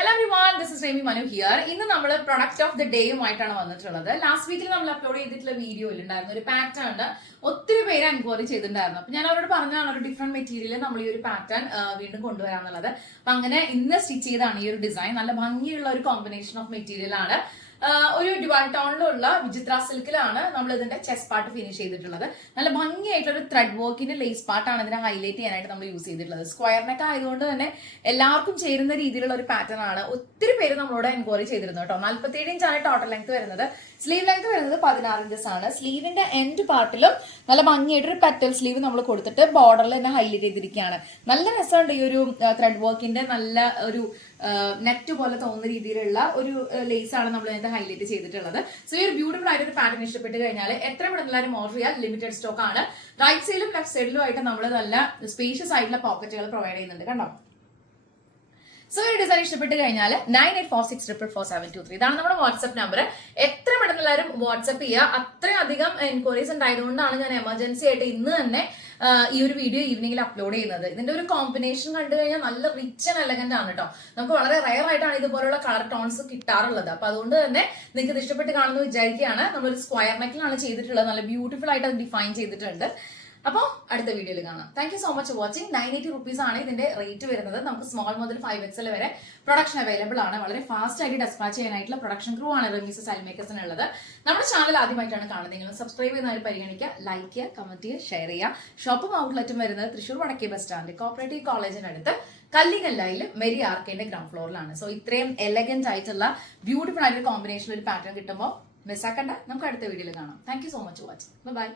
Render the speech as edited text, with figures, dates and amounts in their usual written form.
Hello everyone, this is Remi Manu here. ഇന്ന് നമ്മൾ product of the ഡേയുമായിട്ടാണ് വന്നിട്ടുള്ളത്. Last വീക്കിൽ നമ്മൾ അപ്ലോഡ് ചെയ്തിട്ടുള്ള വീഡിയോയിൽ ഉണ്ടായിരുന്ന ഒരു പാറ്റേൺ ഒത്തിരി പേര് എൻക്വയറി ചെയ്തിട്ടുണ്ടായിരുന്നു. അപ്പൊ ഞാൻ അവരോട് പറഞ്ഞാണ് ഒരു ഡിഫറെന്റ് മെറ്റീരിയൽ നമ്മൾ ഈ ഒരു പാറ്റേൺ വീണ്ടും കൊണ്ടുവരാന്നുള്ളത്. അപ്പൊ അങ്ങനെ ഇന്ന് സ്റ്റിച്ച് ചെയ്താണ് ഈ ഒരു ഡിസൈൻ. നല്ല ഭംഗിയുള്ള ഒരു കോമ്പിനേഷൻ ഓഫ് മെറ്റീരിയൽ ആണ്. ഒരു ഡ്യുവൽ ടോണിലുള്ള വിചിത്ര സിൽക്കിലാണ് നമ്മൾ ഇതിന്റെ ചെസ്റ്റ് പാർട്ട് ഫിനിഷ് ചെയ്തിട്ടുള്ളത്. നല്ല ഭംഗിയായിട്ടുള്ള ഒരു ത്രെഡ് വർക്കിന്റെ ലേസ് പാർട്ടാണ് ഇതിനെ ഹൈലൈറ്റ് ചെയ്യാനായിട്ട് നമ്മൾ യൂസ് ചെയ്തിട്ടുള്ളത്. സ്ക്വയർ നെക്ക് ആയതുകൊണ്ട് തന്നെ എല്ലാവർക്കും ചേരുന്ന രീതിയിലുള്ള ഒരു പാറ്റേൺ ആണ്. ഒത്തിരി പേര് നമ്മളോട് എൻക്വയറി ചെയ്തിരുന്നു കേട്ടോ. 47 ഇഞ്ചാണ് ടോട്ടൽ ലെങ്ത് വരുന്നത്. സ്ലീവ് ലെങ്ത് വരുന്നത് 16 ഇഞ്ചസ് ആണ്. സ്ലീവിന്റെ എൻഡ് പാർട്ടിലും നല്ല ഭംഗിയായിട്ടൊരു പെറ്റൽ സ്ലീവ് നമ്മൾ കൊടുത്തിട്ട് ബോർഡറിൽ തന്നെ ഹൈലൈറ്റ് ചെയ്തിരിക്കുകയാണ്. നല്ല രസമുണ്ട് ഈ ഒരു ത്രെഡ് വർക്കിന്റെ നല്ല ഒരു നെറ്റ് പോലെ തോന്നുന്ന രീതിയിലുള്ള ഒരു ലേസ് ആണ് നമ്മൾ ഇതിന്റെ ഹൈലൈറ്റ് ചെയ്തിട്ടുള്ളത്. സോ ഈ ഒരു ബ്യൂട്ടിഫുൾ ആയിട്ട് ഒരു പാറ്റേൺ ഇഷ്ടപ്പെട്ട് കഴിഞ്ഞാൽ എത്ര പെട്ടെന്ന് ഓർഡർ ചെയ്യാൻ ലിമിറ്റഡ് സ്റ്റോക്ക് ആണ്. റൈറ്റ് സൈഡിലും ലെഫ്റ്റ് സൈഡിലും ആയിട്ട് നമ്മൾ നല്ല സ്പേഷ്യസ് ആയിട്ടുള്ള പോക്കറ്റുകൾ പ്രൊവൈഡ് ചെയ്യുന്നുണ്ട് കണ്ടോ. സോ ഈ ഡിസൈൻ ഇഷ്ടപ്പെട്ട് കഴിഞ്ഞാൽ 9846444723 ഇതാണ് നമ്മുടെ വാട്സ്ആപ്പ് നമ്പർ. എത്ര പെട്ടെന്ന് എല്ലാവരും വാട്സ്ആപ്പ് ചെയ്യുക. അത്രയധികം എൻക്വയറീസ് ഉണ്ടായതുകൊണ്ടാണ് ഞാൻ എമർജൻസി ആയിട്ട് ഇന്ന് തന്നെ ഈ ഒരു വീഡിയോ ഈവനിങ്ങിൽ അപ്ലോഡ് ചെയ്യുന്നത്. ഇതിന്റെ ഒരു കോമ്പിനേഷൻ കണ്ടു കഴിഞ്ഞാൽ നല്ല റിച്ച് ആൻഡ് എലഗന്റ് ആണ് കേട്ടോ. നമുക്ക് വളരെ റയർ ആയിട്ടാണ് ഇതുപോലുള്ള കളർ ടോൺസ് കിട്ടാറുള്ളത്. അപ്പൊ അതുകൊണ്ട് തന്നെ നിങ്ങൾക്ക് ഇത് ഇഷ്ടപ്പെട്ട് കാണുമെന്ന് വിചാരിക്കുകയാണ്. നമ്മളൊരു സ്ക്വയർ നെക്കിലാണ് ചെയ്തിട്ടുള്ളത്. നല്ല ബ്യൂട്ടിഫുൾ ആയിട്ട് അത് ഡിഫൈൻ ചെയ്തിട്ടുണ്ട്. അപ്പോൾ അടുത്ത വീഡിയോയിൽ കാണാം. Thank you so much watching. 980 rupees ആണ് ഇതിന്റെ റേറ്റ് വരുന്നത്. നമുക്ക് സ്മോൾ മുതൽ 5XL വരെ പ്രൊഡക്ഷൻ അവൈലബിൾ ആണ്. വളരെ ഫാസ്റ്റ് ആയിട്ട് ഡെസ്പാച്ച് ചെയ്യാനായിട്ടുള്ള പ്രൊഡക്ഷൻ ക്രൂ ആണ് റമീസ് സ്റ്റൈൽ മേക്കേഴ്സിനുള്ളത്. നമ്മുടെ ചാനൽ ആദ്യമായിട്ടാണ് കാണുന്നത്. നിങ്ങൾ സബ്സ്ക്രൈബ് ചെയ്യുന്നവർ പരിഗണിക്കുക, ലൈക്ക് ചെയ്യുക, കമന്റ് ചെയ്യുക, ഷെയർ ചെയ്യുക. ഷോപ്പും ഔട്ട്ലെറ്റും വരുന്നത് തൃശ്ശൂർ വടക്കേ ബസ് സ്റ്റാൻഡ് കോപ്പറേറ്റീവ് കോളേജിനടുത്ത് കല്ലിങ്ങല്ലയിൽ മെരി ആർക്കേന്റെ ഗ്രൗണ്ട് ഫ്ലോറിലാണ്. സോ ഇത്രയും എലഗന്റ് ആയിട്ടുള്ള ബ്യൂട്ടിഫുൾ ആയിട്ടുള്ള കോമ്പിനേഷൻ ഒരു പാറ്റേൺ കിട്ടുമ്പോൾ മിസ്സാക്കണ്ട. നമുക്ക് അടുത്ത വീഡിയോയിൽ കാണാം. Thank you so much watching. By.